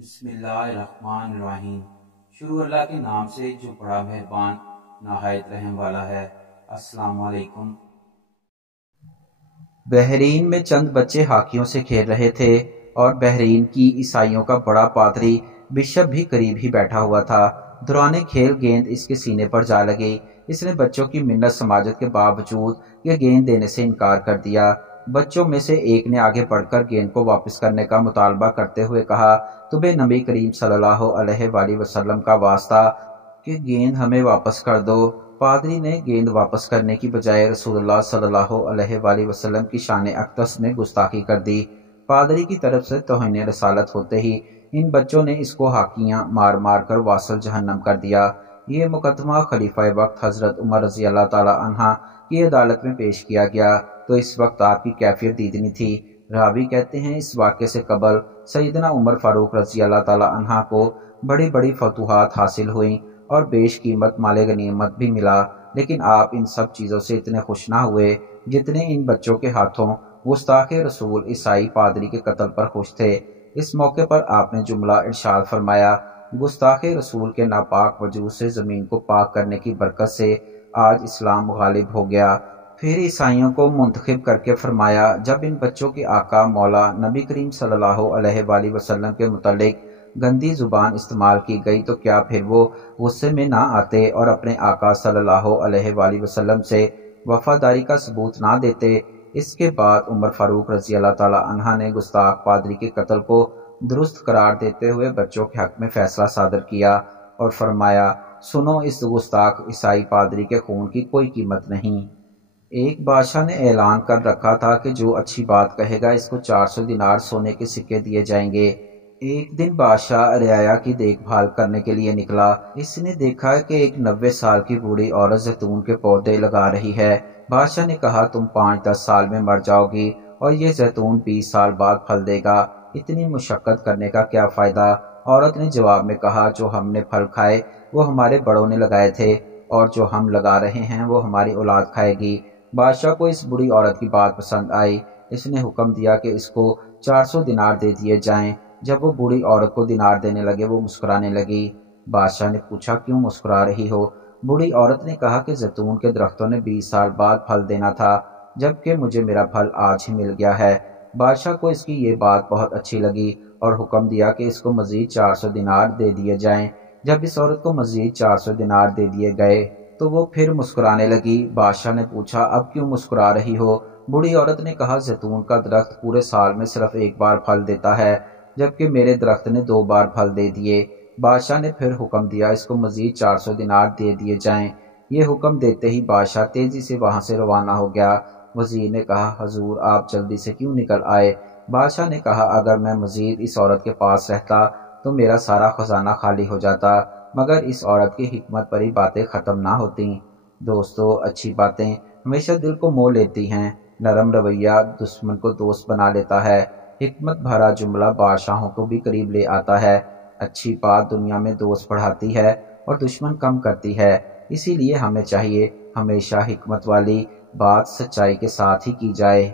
بسم اللہ الرحمن الرحیم۔ شروع اللہ کے نام سے جو بڑا مہربان نہایت رحم والا ہے۔ السلام علیکم۔ بحرین میں چند بچے ہاکیوں سے کھیل رہے تھے اور بحرین کی عیسائیوں کا بڑا پادری بشپ بھی قریب ہی بیٹھا ہوا تھا۔ دوران کھیل گیند اس کے سینے پر جا لگی۔ اس نے بچوں کی منت سماجت کے باوجود یہ گیند دینے سے انکار کر دیا۔ بچوں میں سے ایک نے آگے بڑھ کر گیند کو واپس کرنے کا مطالبہ کرتے ہوئے کہا، تمہیں نبی کریم صلی اللہ علیہ وآلہ وسلم کا واسطہ کہ گیند ہمیں واپس کر دو۔ پادری نے گیند واپس کرنے کی بجائے رسول اللہ صلی اللہ علیہ وآلہ وسلم کی شان اقدس میں گستاخی کر دی۔ پادری کی طرف سے توہین رسالت ہوتے ہی ان بچوں نے اس کو ہاکیاں مار مار کر واصل جہنم کر دیا۔ یہ مقدمہ خلیفہ وقت حضرت عمر رضی اللہ تعالی عنہ کی عدالت میں پیش کیا گیا تو اس وقت آپ کی کیفیت دیدنی تھی۔ راوی کہتے ہیں اس واقعے سے قبل سیدنا عمر فاروق رضی اللہ تعالی عنہ کو بڑی بڑی فتوحات حاصل ہوئیں اور بیش قیمت مال غنیمت بھی ملا، لیکن آپ ان سب چیزوں سے اتنے خوش نہ ہوئے جتنے ان بچوں کے ہاتھوں گستاخ رسول عیسائی پادری کے قتل پر خوش تھے۔ اس موقع پر آپ نے جملہ ارشاد فرمایا، گستاخ رسول کے ناپاک وجود سے زمین کو پاک کرنے کی برکت سے آج اسلام غالب ہو گیا۔ پھر عیسائیوں کو منتخب کر کے فرمایا، جب ان بچوں کے آقا مولا نبی کریم صلی اللہ علیہ وآلہ وسلم کے متعلق گندی زبان استعمال کی گئی تو کیا پھر وہ غصے میں نہ آتے اور اپنے آقا صلی اللہ علیہ وآلہ وسلم سے وفاداری کا ثبوت نہ دیتے؟ اس کے بعد عمر فاروق رضی اللہ تعالی عنہ نے گستاخ پادری کے قتل کو درست قرار دیتے ہوئے بچوں کے حق میں فیصلہ صادر کیا اور فرمایا، سنو، اس گستاخ عیسائی پادری کے خون کی کوئی قیمت نہیں۔ ایک بادشاہ نے اعلان کر رکھا تھا کہ جو اچھی بات کہے گا اس کو 400 دینار سونے کے سکے دیے جائیں گے۔ ایک دن بادشاہ رعایا کی دیکھ بھال کرنے کے لیے نکلا۔ اس نے دیکھا کہ ایک 90 سال کی بوڑھی عورت زیتون کے پودے لگا رہی ہے۔ بادشاہ نے کہا، تم 5-10 سال میں مر جاؤ گی اور یہ زیتون 20 سال بعد پھل دے گا، اتنی مشقت کرنے کا کیا فائدہ؟ عورت نے جواب میں کہا، جو ہم نے پھل کھائے وہ ہمارے بڑوں نے لگائے تھے اور جو ہم لگا رہے ہیں وہ ہماری اولاد کھائے گی۔ بادشاہ کو اس بڑی عورت کی بات پسند آئی۔ اس نے حکم دیا کہ اس کو 400 دینار دے دیے جائیں۔ جب وہ بوڑھی عورت کو دینار دینے لگے وہ مسکرانے لگی۔ بادشاہ نے پوچھا، کیوں مسکرا رہی ہو؟ بوڑھی عورت نے کہا کہ زیتون کے درختوں نے 20 سال بعد پھل دینا تھا، جبکہ مجھے میرا پھل آج ہی مل گیا ہے۔ بادشاہ کو اس کی یہ بات بہت اچھی لگی اور حکم دیا کہ اس کو مزید 400 دینار دے دیے جائیں۔ جب اس عورت کو مزید 400 دینار دے دیے گئے تو وہ پھر مسکرانے لگی۔ بادشاہ نے پوچھا، اب کیوں مسکرا رہی ہو؟ بوڑھی عورت نے کہا، زیتون کا درخت پورے سال میں صرف ایک بار پھل دیتا ہے، جبکہ میرے درخت نے 2 بار پھل دے دیے۔ بادشاہ نے پھر حکم دیا اس کو مزید 400 دینار دے دیے جائیں۔ یہ حکم دیتے ہی بادشاہ تیزی سے وہاں سے روانہ ہو گیا۔ وزیر نے کہا، حضور آپ جلدی سے کیوں نکل آئے؟ بادشاہ نے کہا، اگر میں مزید اس عورت کے پاس رہتا تو میرا سارا خزانہ خالی ہو جاتا، مگر اس عورت کی حکمت بری باتیں ختم نہ ہوتیں۔ دوستو، اچھی باتیں ہمیشہ دل کو مو لیتی ہیں۔ نرم رویہ دشمن کو دوست بنا لیتا ہے۔ حکمت بھرا جملہ بادشاہوں کو بھی قریب لے آتا ہے۔ اچھی بات دنیا میں دوست بڑھاتی ہے اور دشمن کم کرتی ہے۔ اسی لیے ہمیں چاہیے ہمیشہ حکمت والی بات سچائی کے ساتھ ہی کی جائے۔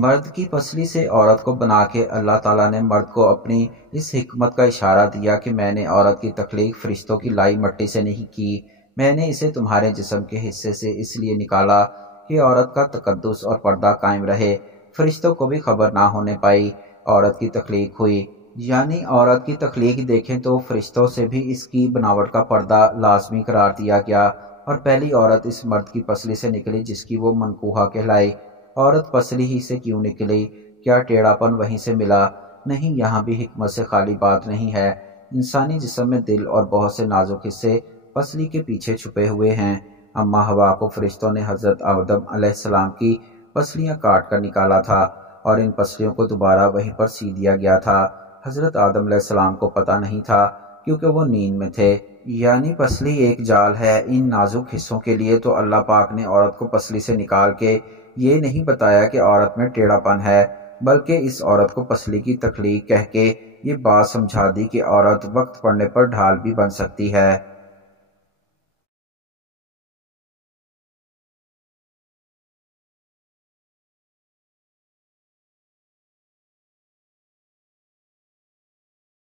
مرد کی پسلی سے عورت کو بنا کے اللہ تعالیٰ نے مرد کو اپنی اس حکمت کا اشارہ دیا کہ میں نے عورت کی تخلیق فرشتوں کی لائی مٹی سے نہیں کی، میں نے اسے تمہارے جسم کے حصے سے اس لیے نکالا کہ عورت کا تقدس اور پردہ قائم رہے۔ فرشتوں کو بھی خبر نہ ہونے پائی عورت کی تخلیق ہوئی۔ یعنی عورت کی تخلیق دیکھیں تو فرشتوں سے بھی اس کی بناوٹ کا پردہ لازمی قرار دیا گیا، اور پہلی عورت اس مرد کی پسلی سے نکلی جس کی وہ منقوہہ کہلائی۔ عورت پسلی ہی سے کیوں نکلی؟ کیا ٹیڑھا پن وہیں سے ملا؟ نہیں، یہاں بھی حکمت سے خالی بات نہیں ہے۔ انسانی جسم میں دل اور بہت سے نازک حصے پسلی کے پیچھے چھپے ہوئے ہیں۔ اماں حوا کو فرشتوں نے حضرت آدم علیہ السلام کی پسلیاں کاٹ کر نکالا تھا اور ان پسلیوں کو دوبارہ وہیں پر سی دیا گیا تھا۔ حضرت آدم علیہ السلام کو پتہ نہیں تھا کیونکہ وہ نیند میں تھے۔ یعنی پسلی ایک جال ہے ان نازک حصوں کے لیے، تو اللہ پاک نے عورت کو پسلی سے نکال کے یہ نہیں بتایا کہ عورت میں ٹیڑھا پن ہے، بلکہ اس عورت کو پسلی کی تخلیق کہہ کے یہ بات سمجھا دی کہ عورت وقت پڑنے پر ڈھال بھی بن سکتی ہے۔